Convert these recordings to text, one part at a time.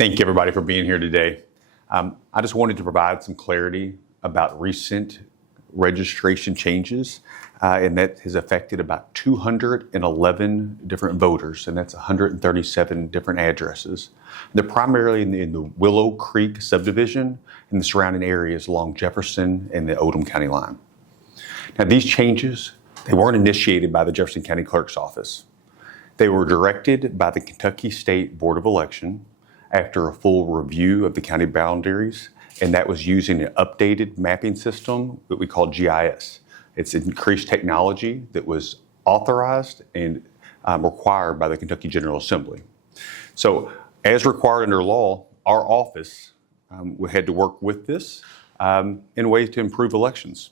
Thank you, everybody, for being here today. I just wanted to provide some clarity about recent registration changes, and that has affected about 211 different voters, and that's 137 different addresses. They're primarily in the Willow Creek subdivision and the surrounding areas along Jefferson and the Oldham County line. Now, these changes, they weren't initiated by the Jefferson County Clerk's office. They were directed by the Kentucky State Board of Election after a full review of the county boundaries, and that was using an updated mapping system that we call GIS. It's increased technology that was authorized and required by the Kentucky General Assembly. So, as required under law, our office we had to work with this in ways to improve elections.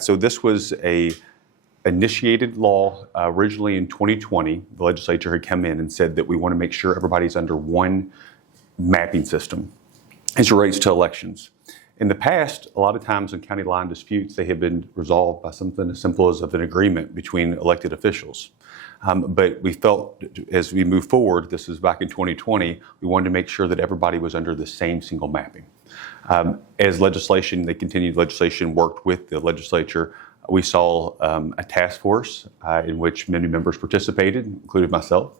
So this was a initiated law originally in 2020. The legislature had come in and said that we want to make sure everybody's under one mapping system as it relates to elections. In the past, a lot of times in county line disputes, they have been resolved by something as simple as an agreement between elected officials. But we felt as we move forward, this is back in 2020, we wanted to make sure that everybody was under the same single mapping. As the continued legislation worked with the legislature, we saw a task force in which many members participated, including myself.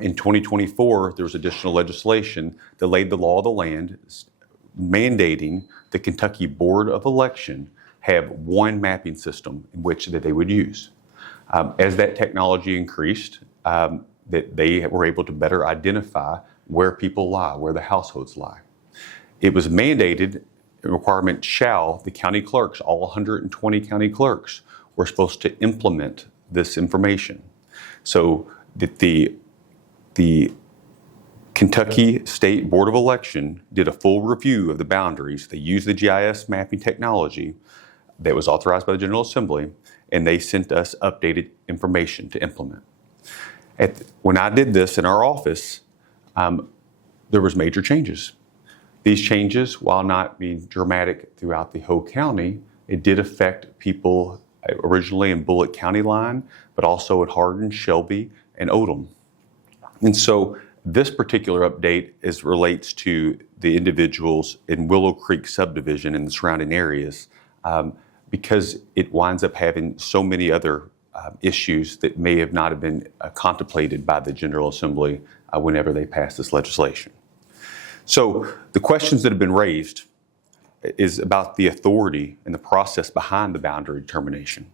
In 2024, there was additional legislation that laid the law of the land, mandating the Kentucky Board of Election have one mapping system in which that they would use. As that technology increased, that they were able to better identify where people lie, where the households lie. It was mandated, a requirement the county clerks, all 120 county clerks, were supposed to implement this information. So that the Kentucky State Board of Election did a full review of the boundaries. They used the GIS mapping technology that was authorized by the General Assembly, and they sent us updated information to implement. When I did this in our office, there was major changes. These changes, while not being dramatic throughout the whole county, it did affect people originally in Bullitt County line, but also at Hardin, Shelby, and Oldham. And so this particular update relates to the individuals in Willow Creek subdivision and the surrounding areas, because it winds up having so many other issues that may have not have been contemplated by the General Assembly whenever they passed this legislation. So the questions that have been raised is about the authority and the process behind the boundary determination.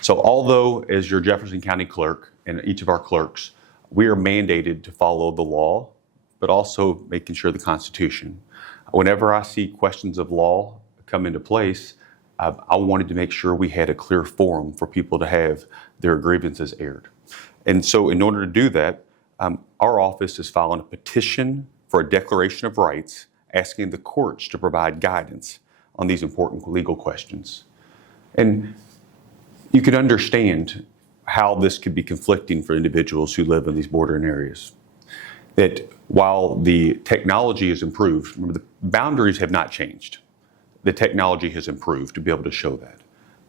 So although as your Jefferson County clerk and each of our clerks, we are mandated to follow the law, but also making sure the Constitution. Whenever I see questions of law come into place, I wanted to make sure we had a clear forum for people to have their grievances aired. And so in order to do that, our office is filing a petition for a declaration of rights, asking the courts to provide guidance on these important legal questions. And you can understand how this could be conflicting for individuals who live in these bordering areas. That while the technology has improved, remember the boundaries have not changed. The technology has improved to be able to show that.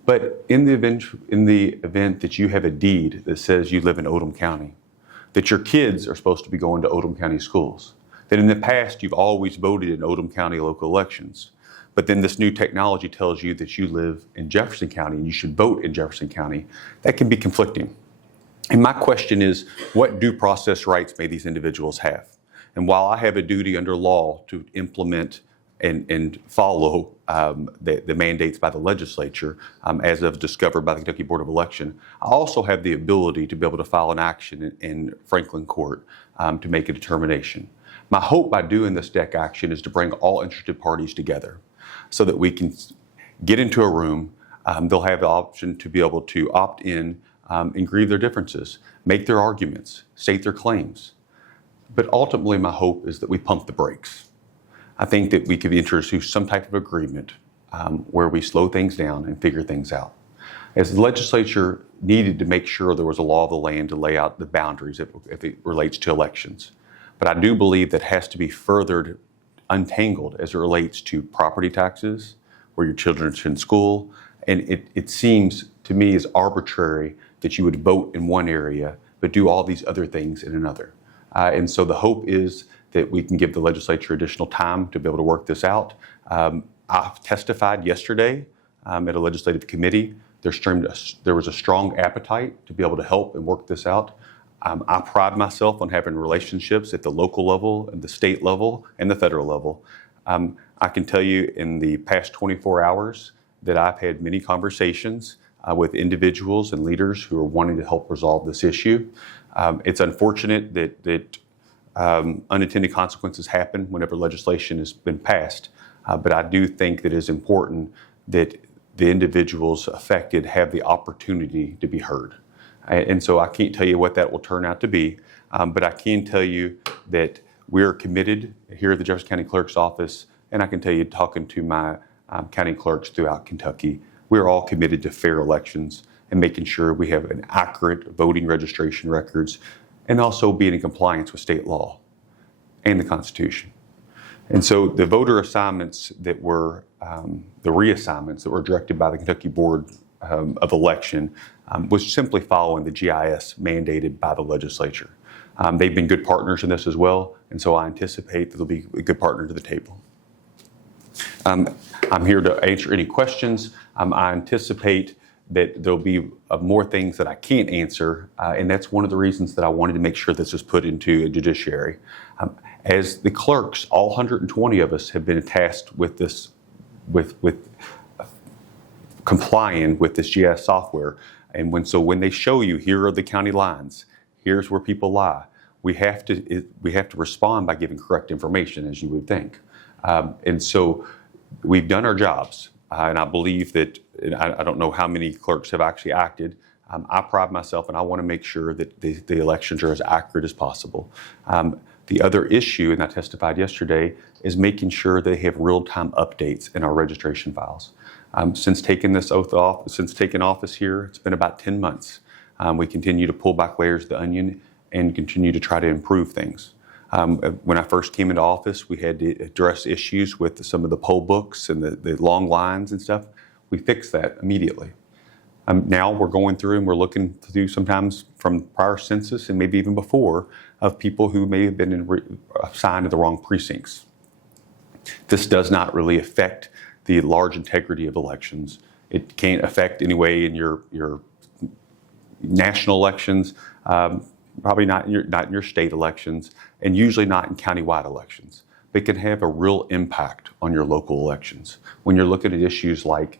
But in the event that you have a deed that says you live in Oldham County, that your kids are supposed to be going to Oldham County schools, that in the past you've always voted in Oldham County local elections, but then this new technology tells you that you live in Jefferson County and you should vote in Jefferson County, that can be conflicting. And my question is, what due process rights may these individuals have? And while I have a duty under law to implement and follow the mandates by the legislature, as of discovered by the Kentucky Board of Election, I also have the ability to be able to file an action in Franklin Court to make a determination. My hope by doing this deck action is to bring all interested parties together so that we can get into a room. They'll have the option to be able to opt in and grieve their differences, make their arguments, state their claims. But ultimately, my hope is that we pump the brakes. I think that we could introduce some type of agreement where we slow things down and figure things out. As the legislature needed to make sure there was a law of the land to lay out the boundaries if it relates to elections. But I do believe that has to be furthered untangled as it relates to property taxes, where your children are in school. And it seems to me as arbitrary that you would vote in one area, but do all these other things in another. And so the hope is that we can give the legislature additional time to be able to work this out. I testified yesterday at a legislative committee. There was a strong appetite to be able to help and work this out. I pride myself on having relationships at the local level, and the state level, and the federal level. I can tell you in the past 24 hours that I've had many conversations with individuals and leaders who are wanting to help resolve this issue. It's unfortunate that unintended consequences happen whenever legislation has been passed, but I do think that it is important that the individuals affected have the opportunity to be heard. And so I can't tell you what that will turn out to be, but I can tell you that we're committed here at the Jefferson County Clerk's Office, and I can tell you, talking to my county clerks throughout Kentucky, we're all committed to fair elections and making sure we have an accurate voting registration records, and also being in compliance with state law and the Constitution. And so the voter assignments that were, the reassignments that were directed by the Kentucky Board of Election was simply following the GIS mandated by the legislature. They've been good partners in this as well, and so I anticipate that they'll be a good partner to the table. I'm here to answer any questions. I anticipate that there'll be more things that I can't answer, and that's one of the reasons that I wanted to make sure this was put into a judiciary. As the clerks, all 120 of us have been tasked with this, with complying with this GIS software. And when they show you, here are the county lines, here's where people lie, we have to respond by giving correct information, as you would think. And so we've done our jobs, and I believe that, and I don't know how many clerks have actually acted. I pride myself, and I want to make sure that the elections are as accurate as possible. The other issue, and I testified yesterday, is making sure they have real-time updates in our registration files. Since taking office here, it's been about 10 months. We continue to pull back layers of the onion and continue to try to improve things. When I first came into office, we had to address issues with some of the poll books and the long lines and stuff. We fixed that immediately. Now we're going through and we're looking through, sometimes from prior census and maybe even before, of people who may have been assigned to the wrong precincts. This does not really affect the large integrity of elections. It can't affect any way in your national elections, probably not in your state elections, and usually not in countywide elections. But it can have a real impact on your local elections when you're looking at issues like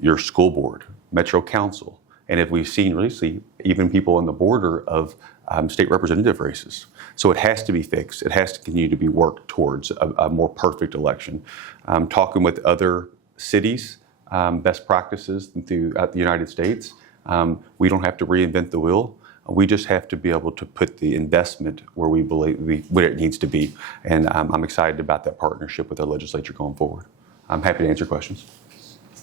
your school board, Metro Council, and if we've seen recently, even people on the border of state representative races. So it has to be fixed. It has to continue to be worked towards a more perfect election. Talking with other cities, best practices throughout the United States, we don't have to reinvent the wheel. We just have to be able to put the investment where we believe where it needs to be. And I'm excited about that partnership with our legislature going forward. I'm happy to answer questions.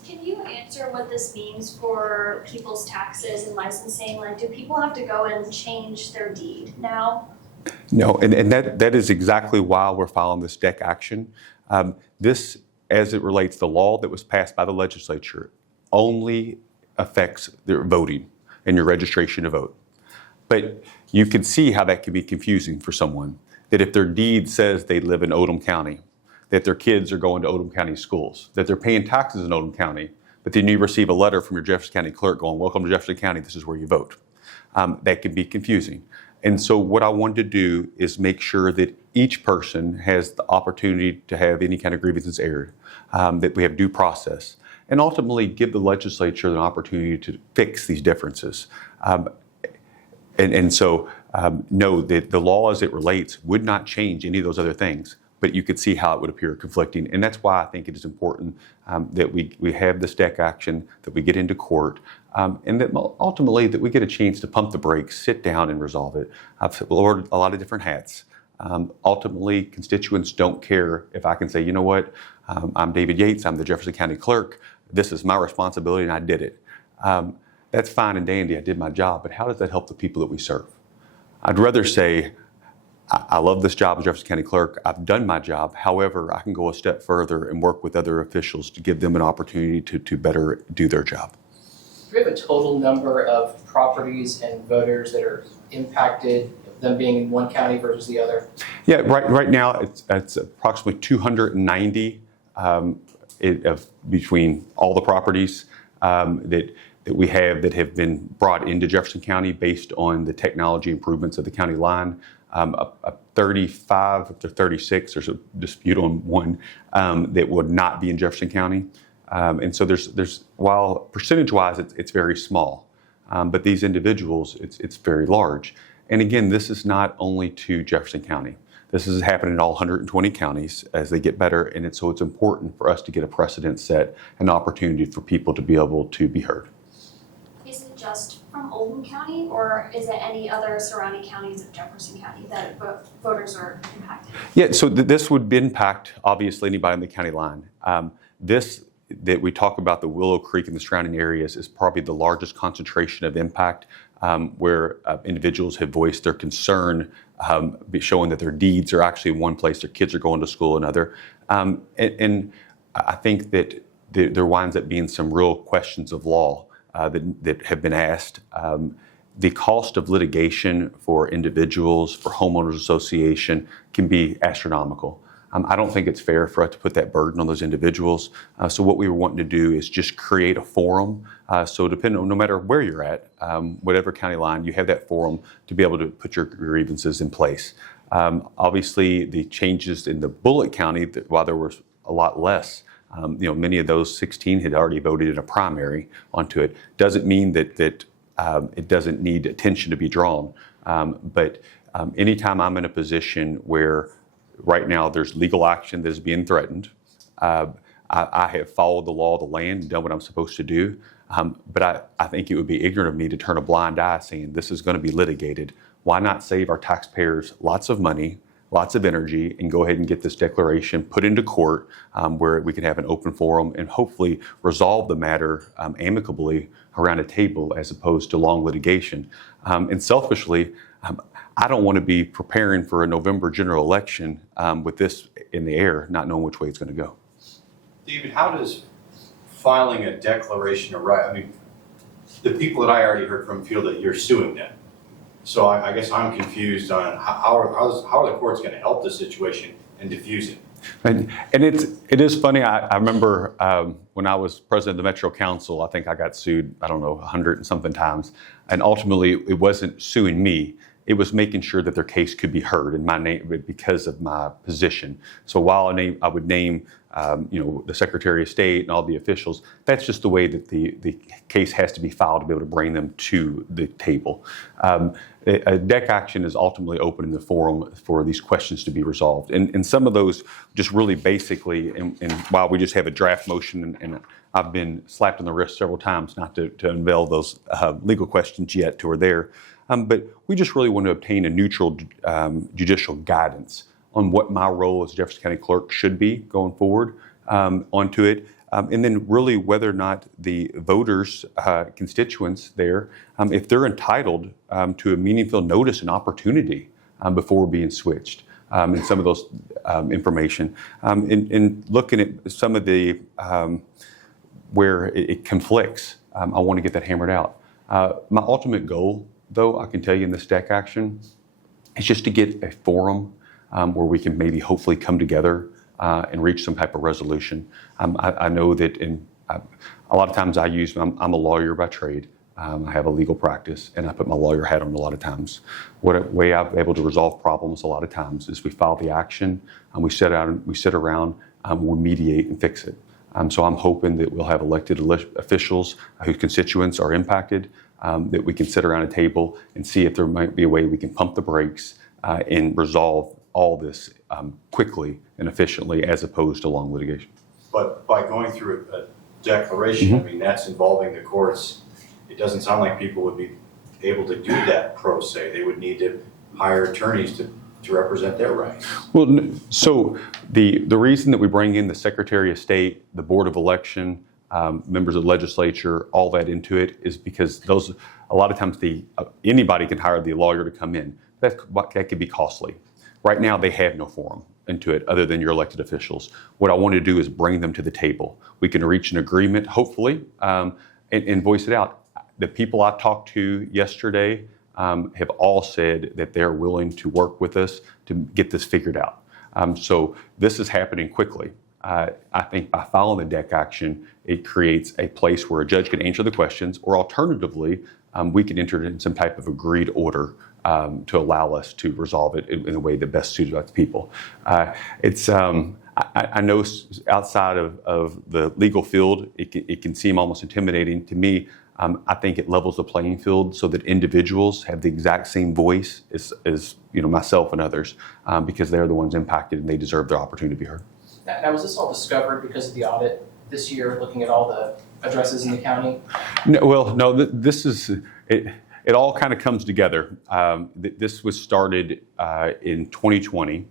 Can you answer what this means for people's taxes and licensing? Like, do people have to go and change their deed now? No, and that is exactly why we're filing this deck action. This, as it relates to the law that was passed by the legislature, only affects their voting and your registration to vote. But you can see how that can be confusing for someone, that if their deed says they live in Oldham County, that their kids are going to Oldham County schools, that they're paying taxes in Oldham County, but then you receive a letter from your Jefferson County clerk going, welcome to Jefferson County, this is where you vote. That can be confusing. And so what I wanted to do is make sure that each person has the opportunity to have any kind of grievances aired, that we have due process, and ultimately give the legislature an opportunity to fix these differences. So no, the law as it relates would not change any of those other things, but you could see how it would appear conflicting. And that's why I think it is important that we have this deck action, that we get into court, and that ultimately that we get a chance to pump the brakes, sit down and resolve it. I've worn a lot of different hats. Ultimately, constituents don't care if I can say, you know what, I'm David Yates, I'm the Jefferson County clerk, this is my responsibility and I did it. That's fine and dandy, I did my job, but how does that help the people that we serve? I'd rather say, I love this job as Jefferson County clerk, I've done my job, however, I can go a step further and work with other officials to give them an opportunity to better do their job. Do we have a total number of properties and voters that are impacted them being in one county versus the other? Yeah, right now it's approximately 290 between all the properties that we have that have been brought into Jefferson County based on the technology improvements of the county line. 35 up to 36, there's a dispute on one that would not be in Jefferson County. And so there's while percentage-wise it's very small, but these individuals, it's very large. And again, this is not only to Jefferson County. This is happening in all 120 counties as they get better, and so it's important for us to get a precedent set, an opportunity for people to be able to be heard. Is it just from Oldham County, or is it any other surrounding counties of Jefferson County that voters are impacted? Yeah, so this would impact, obviously, anybody in the county line. This that we talk about, the Willow Creek and the surrounding areas, is probably the largest concentration of impact where individuals have voiced their concern, showing that their deeds are actually in one place, their kids are going to school another. And I think that there winds up being some real questions of law that have been asked. The cost of litigation for individuals, for homeowners association, can be astronomical. I don't think it's fair for us to put that burden on those individuals. So what we were wanting to do is just create a forum. So depending on no matter where you're at, whatever county line, you have that forum to be able to put your grievances in place. Obviously, the changes in the Bullitt County, while there was a lot less, many of those 16 had already voted in a primary onto it. Doesn't mean that it doesn't need attention to be drawn. But anytime I'm in a position where right now there's legal action that is being threatened, I have followed the law of the land and done what I'm supposed to do. But I think it would be ignorant of me to turn a blind eye saying this is going to be litigated. Why not save our taxpayers lots of money, lots of energy, and go ahead and get this declaration put into court where we can have an open forum and hopefully resolve the matter amicably around a table as opposed to long litigation. And selfishly, I don't want to be preparing for a November general election with this in the air, not knowing which way it's going to go. David, how does filing a declaration of right, I mean, the people that I already heard from feel that you're suing them. So I guess I'm confused on how are the courts going to help this situation and diffuse it? And it is funny. I remember when I was president of the Metro Council, I think I got sued, 100 and something times. And ultimately, it wasn't suing me. It was making sure that their case could be heard in my name because of my position. So while I would name the Secretary of State and all the officials, that's just the way that the case has to be filed to be able to bring them to the table. A deck action is ultimately opening the forum for these questions to be resolved. And some of those just really basically, and while we just have a draft motion, and I've been slapped on the wrist several times not to unveil those legal questions yet to are there, but we just really want to obtain a neutral judicial guidance on what my role as Jefferson County Clerk should be going forward onto it. And then really whether or not the voters, constituents there, if they're entitled to a meaningful notice and opportunity before being switched. And some of those information. In looking at some of the where it conflicts, I want to get that hammered out. My ultimate goal, though, I can tell you in this deck action, is just to get a forum where we can maybe hopefully come together and reach some type of resolution. I know that a lot of times I'm a lawyer by trade. I have a legal practice, and I put my lawyer hat on a lot of times. What way I'm able to resolve problems a lot of times is we file the action, and we sit around, we mediate and fix it. So I'm hoping that we'll have elected officials whose constituents are impacted, that we can sit around a table and see if there might be a way we can pump the brakes and resolve all this quickly and efficiently as opposed to long litigation. But by going through a declaration, I mean, that's involving the courts. It doesn't sound like people would be able to do that pro se. They would need to hire attorneys to represent their rights. Well, so the reason that we bring in the Secretary of State, the Board of Election, members of the legislature, all that into it is because those, a lot of times anybody can hire the lawyer to come in. That could be costly. Right now, they have no forum into it other than your elected officials. What I want to do is bring them to the table. We can reach an agreement, hopefully, and voice it out. The people I talked to yesterday have all said that they're willing to work with us to get this figured out. So this is happening quickly. I think by filing the DEC action, it creates a place where a judge can answer the questions, or alternatively, we can enter it in some type of agreed order to allow us to resolve it in a way that best suits the people. I know outside of the legal field, it can seem almost intimidating. To me, I think it levels the playing field so that individuals have the exact same voice as myself and others, because they're the ones impacted and they deserve their opportunity to be heard. Now, was this all discovered because of the audit this year, looking at all the addresses in the county? No, this is it. It all kind of comes together. This was started in 2020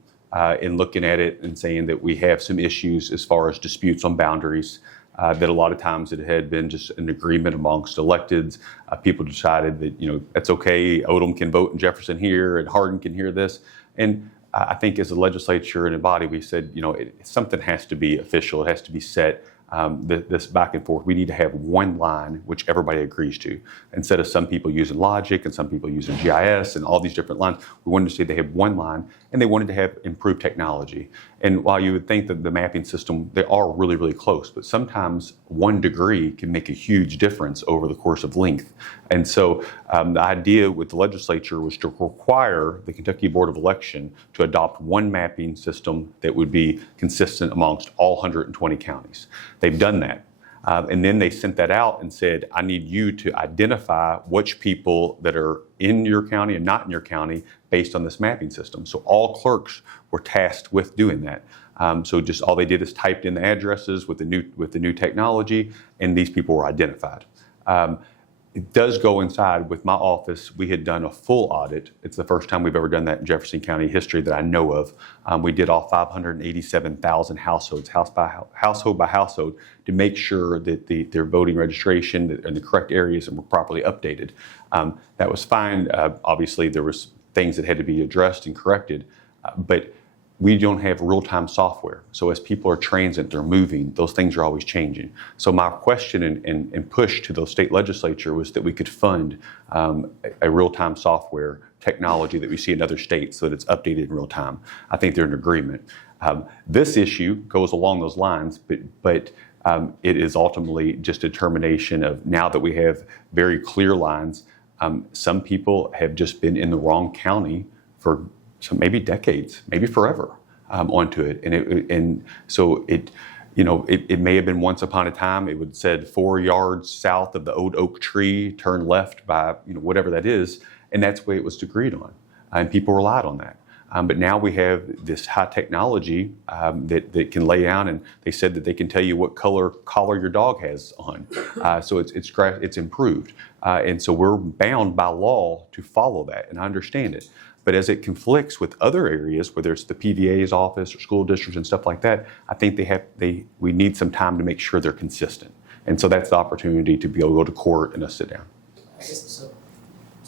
in looking at it and saying that we have some issues as far as disputes on boundaries. That a lot of times it had been just an agreement amongst electeds. People decided that that's okay. Oldham can vote in Jefferson here, and Hardin can hear this. And I think as a legislature and a body, we said something has to be official. It has to be set. This back and forth. We need to have one line which everybody agrees to, instead of some people using logic and some people using GIS and all these different lines. We wanted to say they have one line, and they wanted to have improved technology. And while you would think that the mapping system, they are really, really close, but sometimes 1 degree can make a huge difference over the course of length. And so the idea with the legislature was to require the Kentucky Board of Election to adopt one mapping system that would be consistent amongst all 120 counties. They've done that. And then they sent that out and said, I need you to identify which people that are in your county and not in your county based on this mapping system. So all clerks were tasked with doing that. So just all they did is typed in the addresses with the new technology, and these people were identified. It does go inside with my office. We had done a full audit. It's the first time we've ever done that in Jefferson County history that I know of. We did all 587,000 households, household by household, to make sure that their voting registration and the correct areas were properly updated. That was fine. Obviously, there was things that had to be addressed and corrected, but we don't have real-time software. So as people are transient, they're moving, those things are always changing. So my question and push to the state legislature was that we could fund a real-time software technology that we see in other states so that it's updated in real time. I think they're in agreement. This issue goes along those lines, but it is ultimately just a determination of, now that we have very clear lines, some people have just been in the wrong county for maybe decades, maybe forever, onto it. And so it may have been once upon a time, it would said 4 yards south of the old oak tree, turn left by, whatever that is. And that's the way it was agreed on. And people relied on that. But now we have this high technology that can lay down, and they said that they can tell you what collar your dog has on. So it's improved. And so we're bound by law to follow that, and I understand it. But as it conflicts with other areas, whether it's the PVA's office or school districts and stuff like that, I think we need some time to make sure they're consistent. And so that's the opportunity to be able to go to court and us sit down.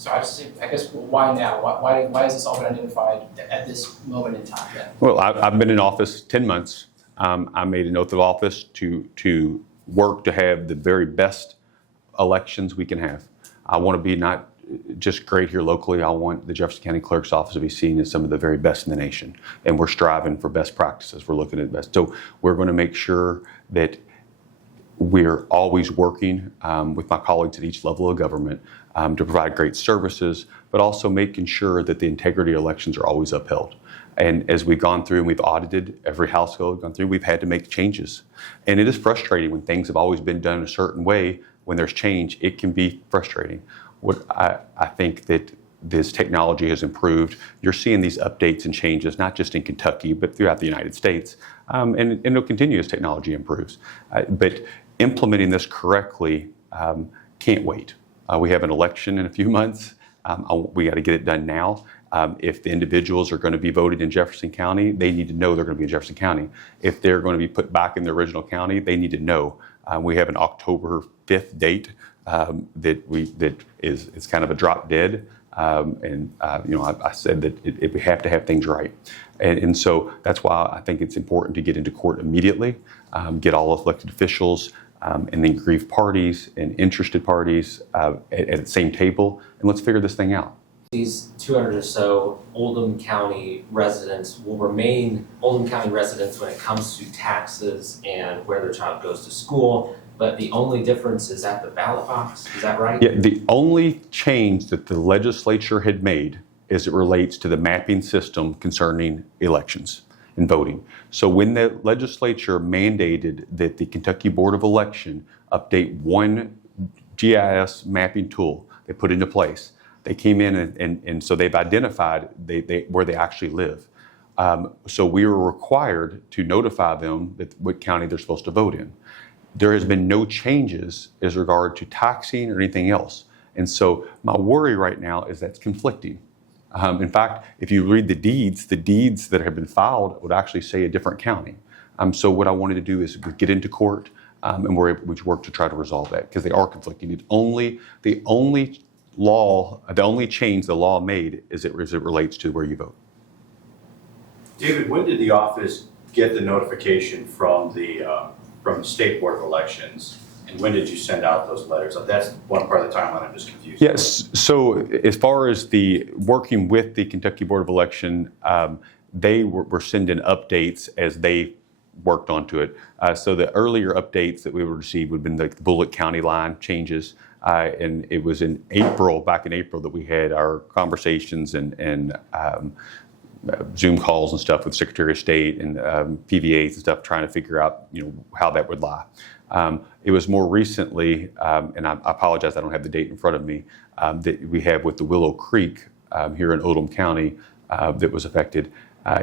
I guess why now? Why has this all been identified at this moment in time then? Well, I've been in office 10 months. I made an oath of office to work to have the very best elections we can have. I want to be not just great here locally. I want the Jefferson County Clerk's Office to be seen as some of the very best in the nation. And we're striving for best practices. We're looking at best. So we're going to make sure that we're always working with my colleagues at each level of government to provide great services, but also making sure that the integrity of elections are always upheld. And as we've gone through and we've audited every household gone through, we've had to make changes. And it is frustrating when things have always been done a certain way. When there's change, it can be frustrating. What I think that this technology has improved. You're seeing these updates and changes, not just in Kentucky, but throughout the United States. And it'll continue as technology improves. But implementing this correctly can't wait. We have an election in a few months. We got to get it done now. If the individuals are going to be voted in Jefferson County, they need to know they're going to be in Jefferson County. If they're going to be put back in the original county, they need to know. We have an October 5th date that is kind of a drop dead. I said that we have to have things right. And so that's why I think it's important to get into court immediately, get all elected officials, and then grieve parties and interested parties at the same table, and let's figure this thing out. these 200 or so Oldham County residents will remain Oldham County residents when it comes to taxes and where their child goes to school, but the only difference is at the ballot box, is that right? Yeah, the only change that the legislature had made is it relates to the mapping system concerning elections and voting. So when the legislature mandated that the Kentucky Board of Election update one GIS mapping tool they put into place, they came in and so they've identified where they actually live. So we were required to notify them that what county they're supposed to vote in. There has been no changes as regard to taxing or anything else. And so my worry right now is that's conflicting. In fact, if you read the deeds that have been filed would actually say a different county. So what I wanted to do is get into court and we work to try to resolve that because they are conflicting. The only change the law made is it relates to where you vote. David, when did the office get the notification from the State Board of Elections, and when did you send out those letters? That's one part of the timeline I'm just confused. Yes, so as far as the working with the Kentucky Board of Election, they were sending updates as they worked onto it. So the earlier updates that we would receive would have been the Bullitt County line changes. And it was back in April, that we had our conversations and Zoom calls and stuff with Secretary of State and PVAs and stuff, trying to figure out, how that would lie. It was more recently, and I apologize, I don't have the date in front of me, that we have with the Willow Creek here in Oldham County that was affected.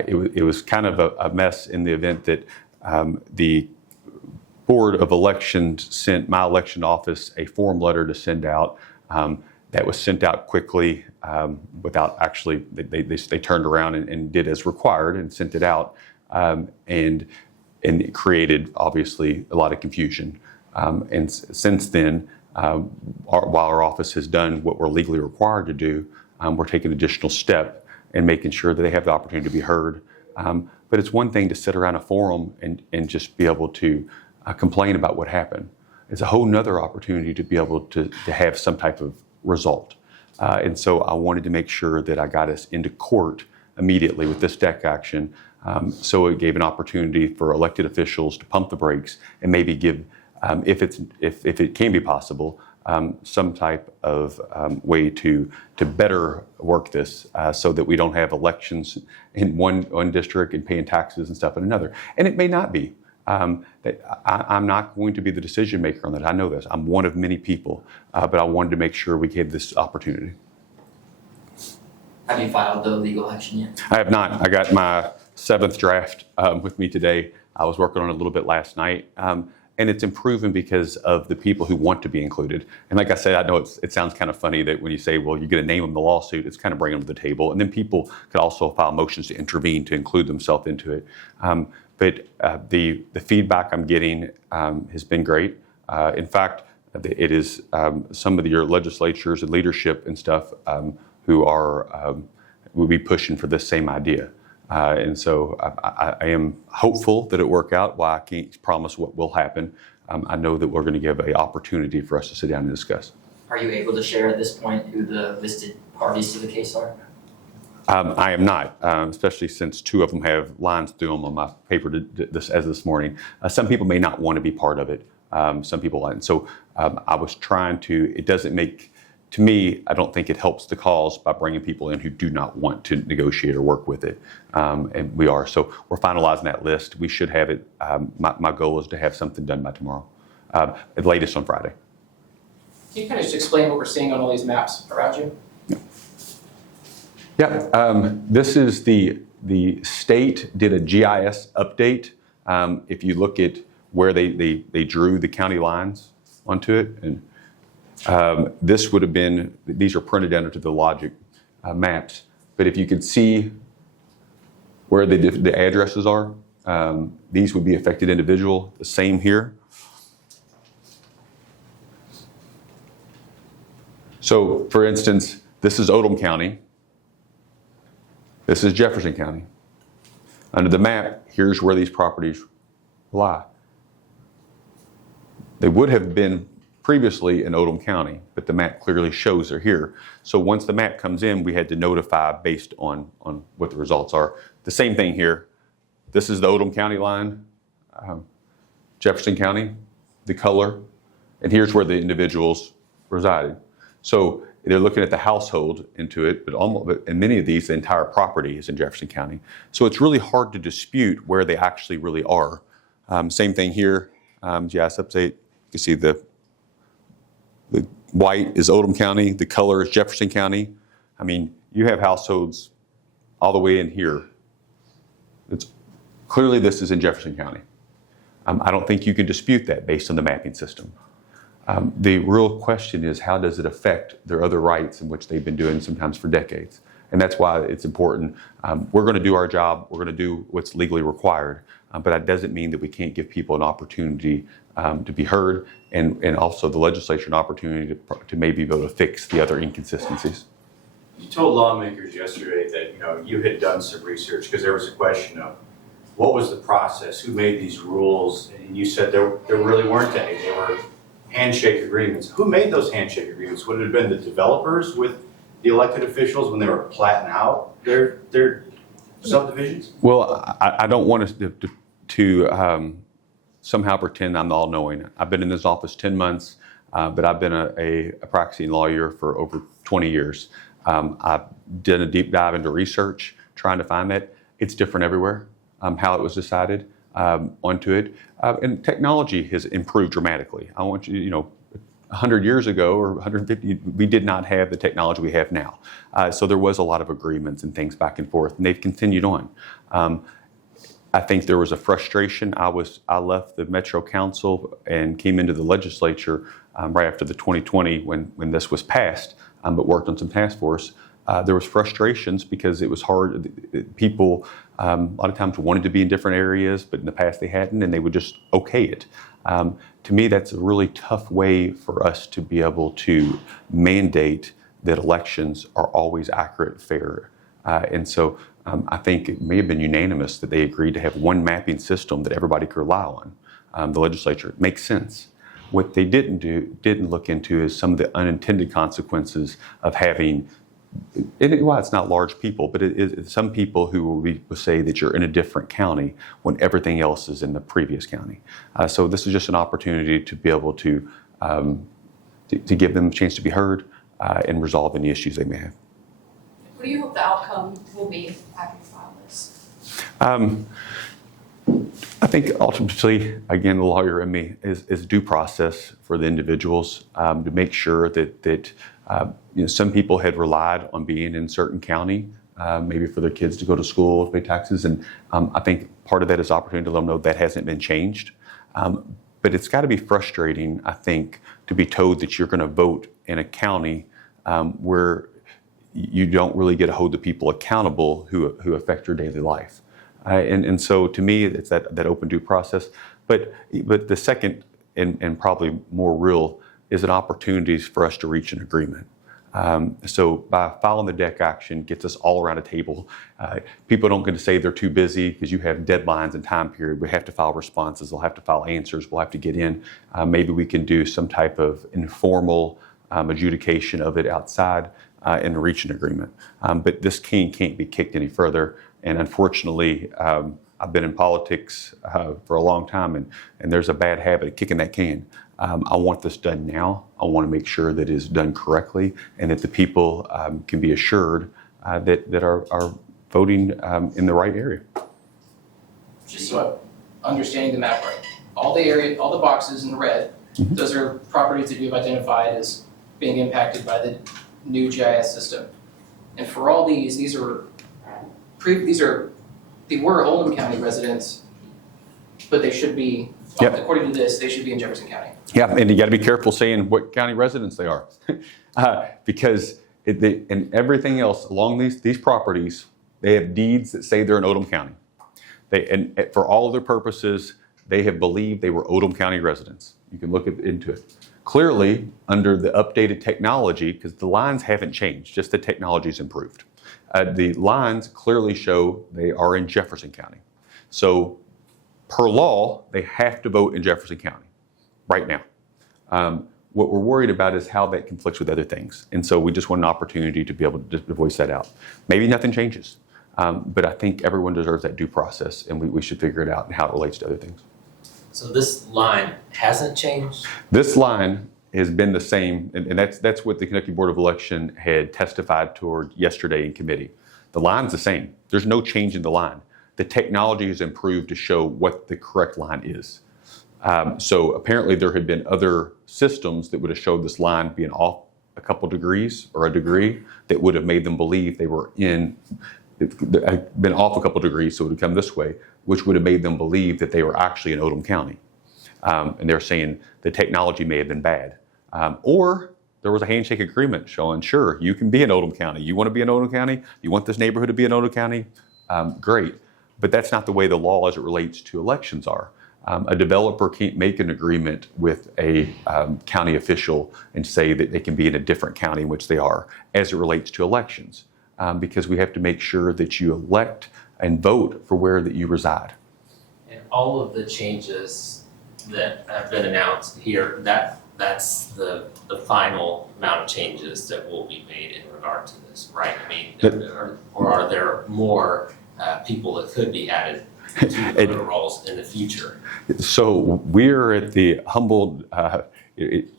It was kind of a mess in the event that the Board of Elections sent my election office a form letter to send out. That was sent out quickly without actually, they turned around and did as required and sent it out. And it created, obviously, a lot of confusion. And since then, while our office has done what we're legally required to do, we're taking an additional step and making sure that they have the opportunity to be heard. But it's one thing to sit around a forum and just be able to complain about what happened. It's a whole nother opportunity to be able to have some type of result. And so I wanted to make sure that I got us into court immediately with this deck action. So it gave an opportunity for elected officials to pump the brakes and maybe give, if it can be possible, some type of way to better work this so that we don't have elections in one district and paying taxes and stuff in another. And it may not be. I'm not going to be the decision maker on that. I know this. I'm one of many people, but I wanted to make sure we gave this opportunity. Have you filed the legal action yet? I have not. I got my 7th draft with me today. I was working on it a little bit last night. And it's improving because of the people who want to be included. And like I said, I know it sounds kind of funny that when you say, well, you're going to name them the lawsuit, it's kind of bringing them to the table. And then people could also file motions to intervene to include themselves into it. But the feedback I'm getting has been great. In fact, it is some of your legislatures and leadership and stuff who will be pushing for this same idea. And so I am hopeful that it work out. While I can't promise what will happen, I know that we're going to give an opportunity for us to sit down and discuss. Are you able to share at this point who the listed parties to the case are? I am not, especially since 2 of them have lines through them on my paper this morning. Some people may not want to be part of it. Some people, and so I was trying to. It doesn't make. To me, I don't think it helps the cause by bringing people in who do not want to negotiate or work with it, and we are. So we're finalizing that list. We should have it. My goal is to have something done by tomorrow, at latest on Friday. Can you kind of just explain what we're seeing on all these maps around you? Yeah, this is the state did a GIS update. If you look at where they drew the county lines onto it, and this would have been, these are printed out into the logic maps, but if you could see where the addresses are, these would be affected individual, the same here. So for instance, this is Oldham County. This is Jefferson County. Under the map, here's where these properties lie. They would have been previously in Oldham County, but the map clearly shows they're here. So once the map comes in, we had to notify based on what the results are. The same thing here. This is the Oldham County line, Jefferson County, the color, and here's where the individuals resided. So they're looking at the household into it, but in many of these, the entire property is in Jefferson County. So it's really hard to dispute where they actually really are. Same thing here, GIS update. You see the white is Oldham County, the color is Jefferson County. I mean, you have households all the way in here. Clearly this is in Jefferson County. I don't think you can dispute that based on the mapping system. The real question is, how does it affect their other rights in which they've been doing sometimes for decades? And that's why it's important. We're going to do our job. We're going to do what's legally required. But that doesn't mean that we can't give people an opportunity to be heard, and also the legislature an opportunity to maybe be able to fix the other inconsistencies. You told lawmakers yesterday that you had done some research because there was a question of what was the process, who made these rules, and you said there really weren't any. They were handshake agreements. Who made those handshake agreements? Would it have been the developers with the elected officials when they were platting out their subdivisions? Well, I don't want us to somehow pretend I'm all-knowing. I've been in this office 10 months, but I've been a practicing lawyer for over 20 years. I've done a deep dive into research, trying to find that. It's different everywhere, how it was decided onto it. And technology has improved dramatically. I want you, 100 years ago or 150, we did not have the technology we have now. So there was a lot of agreements and things back and forth, and they've continued on. I think there was a frustration. I left the Metro Council and came into the legislature right after the 2020 when this was passed, but worked on some task force. There was frustrations because it was hard. People a lot of times wanted to be in different areas, but in the past they hadn't, and they would just okay it. To me, that's a really tough way for us to be able to mandate that elections are always accurate, fair. And so I think it may have been unanimous that they agreed to have one mapping system that everybody could rely on. The legislature. It makes sense. What they didn't look into is some of the unintended consequences of having, well, it's not large people, but it's some people who will say that you're in a different county when everything else is in the previous county. So this is just an opportunity to be able to give them a chance to be heard and resolve any issues they may have. What do you hope the outcome will be after you file this? I think ultimately, again, the lawyer in me is due process for the individuals to make sure that some people had relied on being in certain county, maybe for their kids to go to school, pay taxes, and I think part of that is opportunity to let them know that hasn't been changed. But it's got to be frustrating, I think, to be told that you're going to vote in a county where you don't really get to hold the people accountable who affect your daily life. And so to me, it's that open due process. But the second and probably more real is an opportunity for us to reach an agreement. So by filing the deck action gets us all around a table. People don't get to say they're too busy because you have deadlines and time period. We have to file responses. They'll have to file answers. We'll have to get in. Maybe we can do some type of informal adjudication of it outside and reach an agreement. But this cane can't be kicked any further. And unfortunately, I've been in politics for a long time, and there's a bad habit of kicking that can. I want this done now. I want to make sure that it is done correctly and that the people can be assured that are voting in the right area. Just so I'm understanding the map right, all the boxes in the red, those are properties that you've identified as being impacted by the new GIS system. And for all these were Oldham County residents, but they should be, according to this, they should be in Jefferson County. Yeah, and you got to be careful saying what county residents they are, because and everything else along these properties, they have deeds that say they're in Oldham County. And for all of their purposes, they have believed they were Oldham County residents. You can look into it. Clearly, under the updated technology, because the lines haven't changed, just the technology's improved. The lines clearly show they are in Jefferson County. So per law, they have to vote in Jefferson County right now. What we're worried about is how that conflicts with other things. And so we just want an opportunity to be able to voice that out. Maybe nothing changes, but I think everyone deserves that due process, and we should figure it out and how it relates to other things. So this line hasn't changed? This line has been the same, and that's what the Kentucky Board of Election had testified toward yesterday in committee. The line's the same. There's no change in the line. The technology has improved to show what the correct line is. So apparently there had been other systems that would have showed this line being off a couple degrees or a degree that would have made them believe they were been off a couple degrees, so it would come this way, which would have made them believe that they were actually in Oldham County. And they're saying the technology may have been bad. Or there was a handshake agreement showing, sure, you can be in Oldham County. You want to be in Oldham County? You want this neighborhood to be in Oldham County? Great. But that's not the way the law as it relates to elections are. A developer can't make an agreement with a county official and say that they can be in a different county in which they are as it relates to elections, because we have to make sure that you elect and vote for where that you reside. And all of the changes that have been announced here, that's the final amount of changes that will be made in regard to this, right? I mean, or are there more people that could be added to the voter rolls in the future? So we're at the humbled,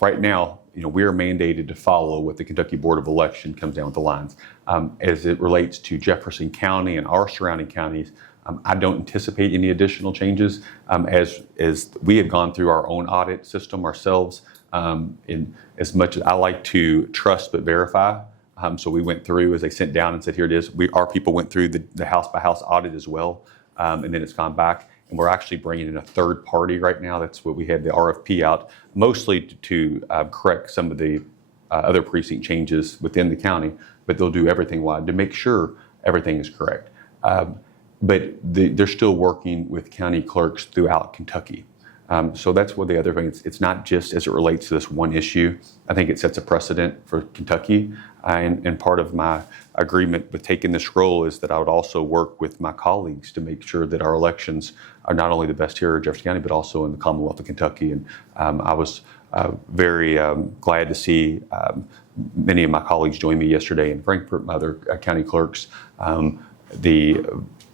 right now, we are mandated to follow what the Kentucky Board of Election comes down with the lines. As it relates to Jefferson County and our surrounding counties, I don't anticipate any additional changes. As we have gone through our own audit system ourselves, in as much as I like to trust but verify. So we went through, as they sent down and said, here it is. Our people went through the house by house audit as well. And then it's gone back, and we're actually bringing in a third party right now. That's what we had the RFP out, mostly to correct some of the other precinct changes within the county, but they'll do everything wide to make sure everything is correct. But they're still working with county clerks throughout Kentucky. So that's what the other thing, it's not just as it relates to this one issue. I think it sets a precedent for Kentucky. And part of my agreement with taking this role is that I would also work with my colleagues to make sure that our elections are not only the best here in Jefferson County, but also in the Commonwealth of Kentucky. And I was very glad to see many of my colleagues join me yesterday in Frankfort, my other county clerks. The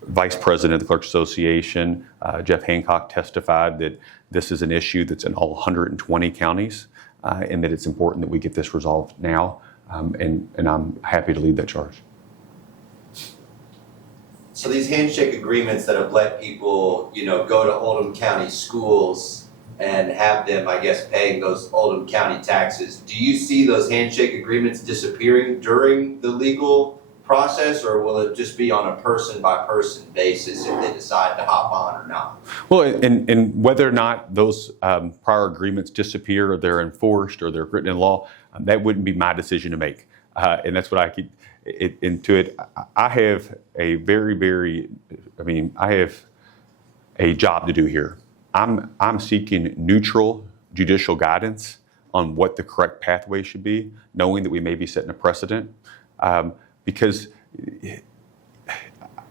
Vice President of the Clerks Association, Jeff Hancock, testified that this is an issue that's in all 120 counties, and that it's important that we get this resolved now. And I'm happy to lead that charge. So these handshake agreements that have let people, go to Oldham County schools and have them, I guess, paying those Oldham County taxes, do you see those handshake agreements disappearing during the legal process, or will it just be on a person-by-person basis if they decide to hop on or not? Well, and whether or not those prior agreements disappear or they're enforced or they're written in law, that wouldn't be my decision to make. And that's what I keep into it. I have a I have a job to do here. I'm seeking neutral judicial guidance on what the correct pathway should be, knowing that we may be setting a precedent. Because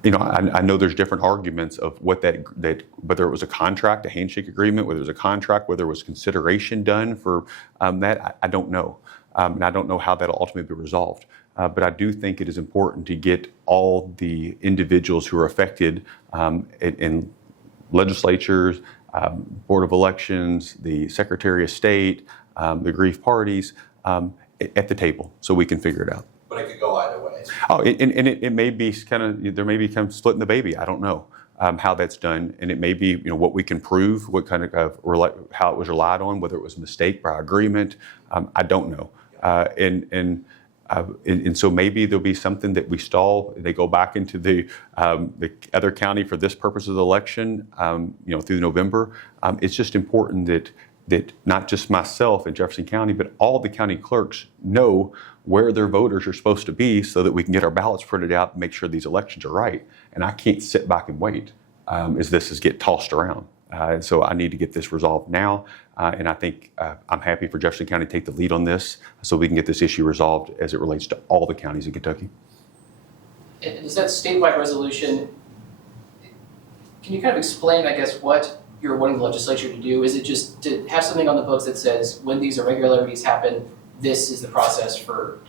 I know there's different arguments of what that whether it was a contract, a handshake agreement, whether it was a contract, whether it was consideration done for that. I don't know, and I don't know how that'll ultimately be resolved. But I do think it is important to get all the individuals who are affected in legislatures, Board of Elections, the Secretary of State, the grief parties at the table so we can figure it out. But it could go either way. Oh, and it may be there may be kind of splitting the baby. I don't know how that's done, and it may be what we can prove, what kind of how it was relied on, whether it was a mistake by agreement. I don't know, and so maybe there'll be something that we stall. They go back into the other county for this purpose of the election, through November. It's just important that not just myself in Jefferson County, but all the county clerks know where their voters are supposed to be so that we can get our ballots printed out and make sure these elections are right. And I can't sit back and wait as this is get tossed around. And so I need to get this resolved now. And I think I'm happy for Jefferson County to take the lead on this so we can get this issue resolved as it relates to all the counties in Kentucky. And is that statewide resolution, can you kind of explain, I guess, what you're wanting the legislature to do? Is it just to have something on the books that says, when these irregularities happen, this is the process for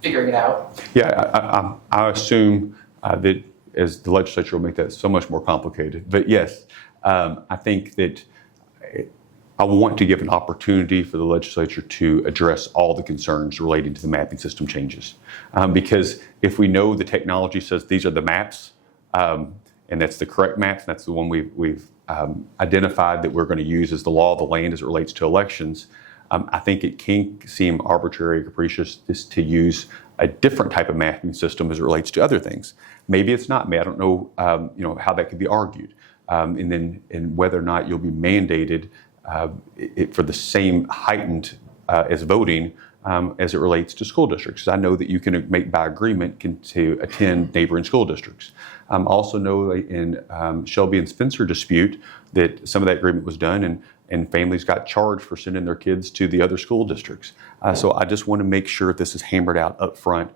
figuring it out? Yeah, I assume that as the legislature will make that so much more complicated. But yes, I think that I want to give an opportunity for the legislature to address all the concerns relating to the mapping system changes. Because if we know the technology says these are the maps, and that's the correct maps, and that's the one we've identified that we're going to use as the law of the land as it relates to elections, I think it can seem arbitrary and capricious just to use a different type of mapping system as it relates to other things. Maybe it's not. I don't know, how that could be argued, and whether or not you'll be mandated for the same heightened as voting as it relates to school districts. I know that you can make by agreement to attend neighboring school districts. I also know in Shelby and Spencer dispute that some of that agreement was done and families got charged for sending their kids to the other school districts. So I just want to make sure this is hammered out up front.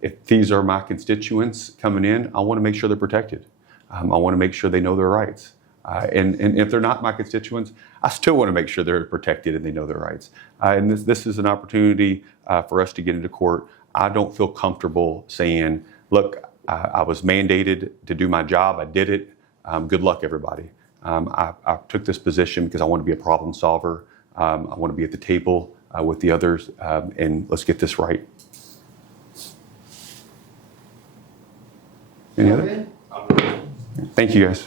If these are my constituents coming in, I want to make sure they're protected. I want to make sure they know their rights. And if they're not my constituents, I still want to make sure they're protected and they know their rights. And this is an opportunity for us to get into court. I don't feel comfortable saying, look, I was mandated to do my job. I did it. Good luck, everybody. I took this position because I want to be a problem solver. I want to be at the table with the others, and let's get this right. Any other? Thank you, guys.